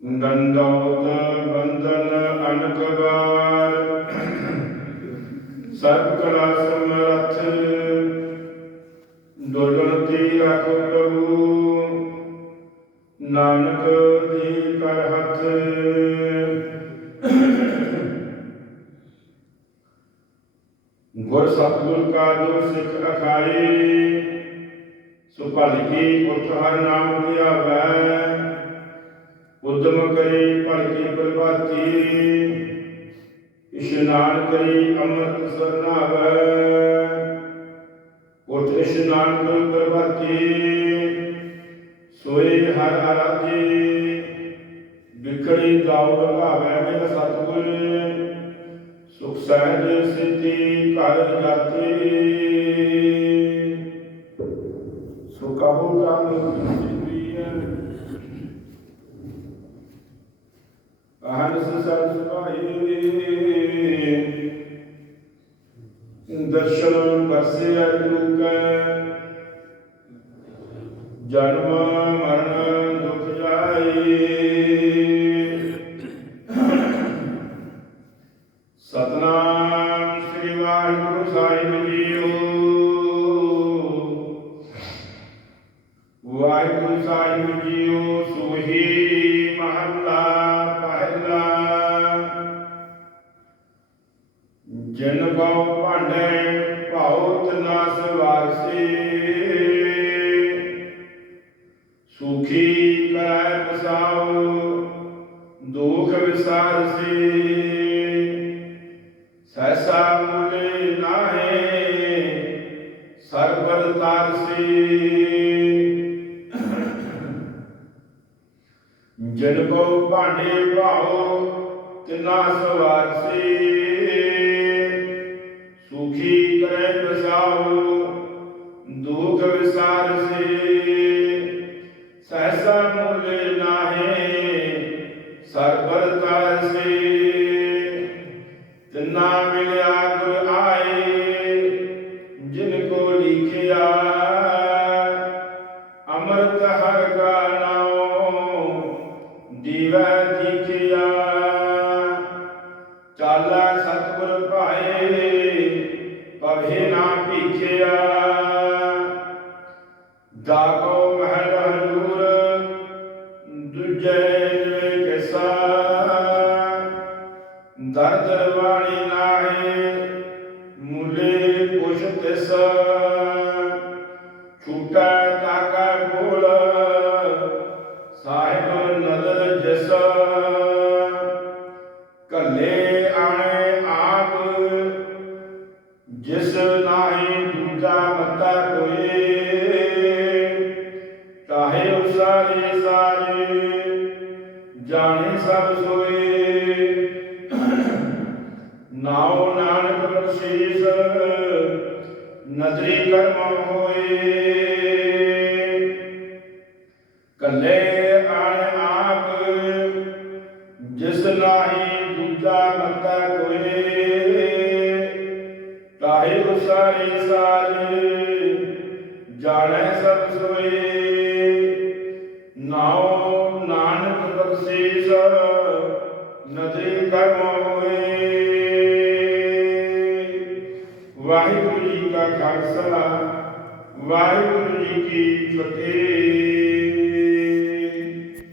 ਦੰਡੋਤ ਬੰਦਨ ਅਨਕਬਾਰ ਸਰਬ ਕਲਾ ਸਮਰਥ ਦੁਰਗਣ ਤੀ ਰਖ ਪ੍ਰਭੂ ਨਾਨਕ ਦੀ ਕਰ ਹੱਥ ਗੁਰ ਸਤਿਗੁਰ ਕਾ ਜੋ ਸਿੱਖ ਅਖਾਈ ਸੋ ਭਲ ਕੀ ਉਠ ਹਰ ਨਾਮ ਧਿਆਵੈ ਉਦਮ ਕਰੀ ਭਲ ਕੀ ਪ੍ਰਭਾਤੀ ਇਸ਼ਨਾਨ ਕਰੀ ਅੰਮ੍ਰਿਤ ਸਰਨਾਵੈ ਉਠ ਇਸ਼ਨਾਨ ਕਰ ਪ੍ਰਭਾਤੀ ਸੋਏ ਹਰ ਆਰਾਧੀ ਵਿਖੜੀ ਦਾਉ ਲਗਾਵੈ ਮੇਰਾ ਸਤਿਗੁਰ ਸੁਖ ਸਹਿਜ ਸਿੱਧੀ ਘਰ ਜਾਤੀ ਅਹਨਸ ਸਰਸ ਭਾਈ ਦਰਸ਼ਨ ਵਰਸਿਆ ਗੁਰੂ ਕੈ ਜਨਮ ਮਰਨ ਦੁਖ ਜਾਈ ਸਤਨਾਮ ਸ੍ਰੀ ਵਾਹਿਗੁਰੂ ਸਾਹਿਬ ਜੀਓ ਵਾਹਿਗੁਰੂ ਸਾਹਿਬ ਜੀਓ ਕੋ ਭਾਂਡੇ ਭਾਉ ਤਨਾ ਸਵਾਰਸੀ ਸੁਖੀ ਕਰੈ ਪਸਾਉ, ਦੁਖ ਵਿਸਾਰਸੀ। ਸੈਸਾ ਮੁਲੇ ਨਾਹੇ ਸਰਬਰ ਤਾਰਸੀ। ਜਿਨ ਕੋ ਭਾਂਡੇ ਭਾਉ ਤਿਨਾ ਸਵਾਰਸੀ ਸੁਖੀ ਕਰੇ ਪ੍ਰਸਾਉ ਦੁਖ ਵਿਸਾਰਸੀ ਸਹਸਾ ਮੁਲੇ ਨਾਹੇ ਸਰਬਰ ਤਾਰਸੀ ਤਿਨਾ ਮਿਲਿਆ ਗੁਰ ਆਏ, ਜਿਨ ਕੋ ਲਿਖਿਆ। ਅੰਮ੍ਰਿਤ ਹਰ ਕਾ ਨਾਮ ਦੀਵੈ ਦੀਖਿਆ داغو محل حضور، دجے دوے کے ساتھ۔ درد وانی نائے ملے پوشت سا چھوٹا تاکا بولا صاحب نظر جسا کلے آنے آپ، جس نائے دوجہ متا کوئی۔ ਉਸਾਰੇ ਸਾਰੇ, ਜਾਣੇ ਸਭ ਸੋਏ। ਨਾਉ ਨਾਨਕ ਬਖਸ਼ੀਸ ਨਦਰੀ ਕਰਮ ਹੋਏ। ਕੱਲੇ ਆਣ ਆਪ, ਜਿਸ ਨਾਹੀ ਦੂਜਾ ਮਤਾ ਕੋਏ। ਕਾਹੇ ਉਸਾਰੇ ਸਾਰੇ, ਜਾਣੈ ਸਭ ਸੋਏ। ਨਾਉ ਨਾਨਕ ਬਖਸ਼ੀਸ ਨਦਰੀ ਕਰਮ ਹੋਏ ਵਾਹਿਗੁਰੂ ਜੀ ਕਾ ਖਾਲਸਾ ਵਾਹਿਗੁਰੂ ਜੀ ਕੀ ਫਤਿਹ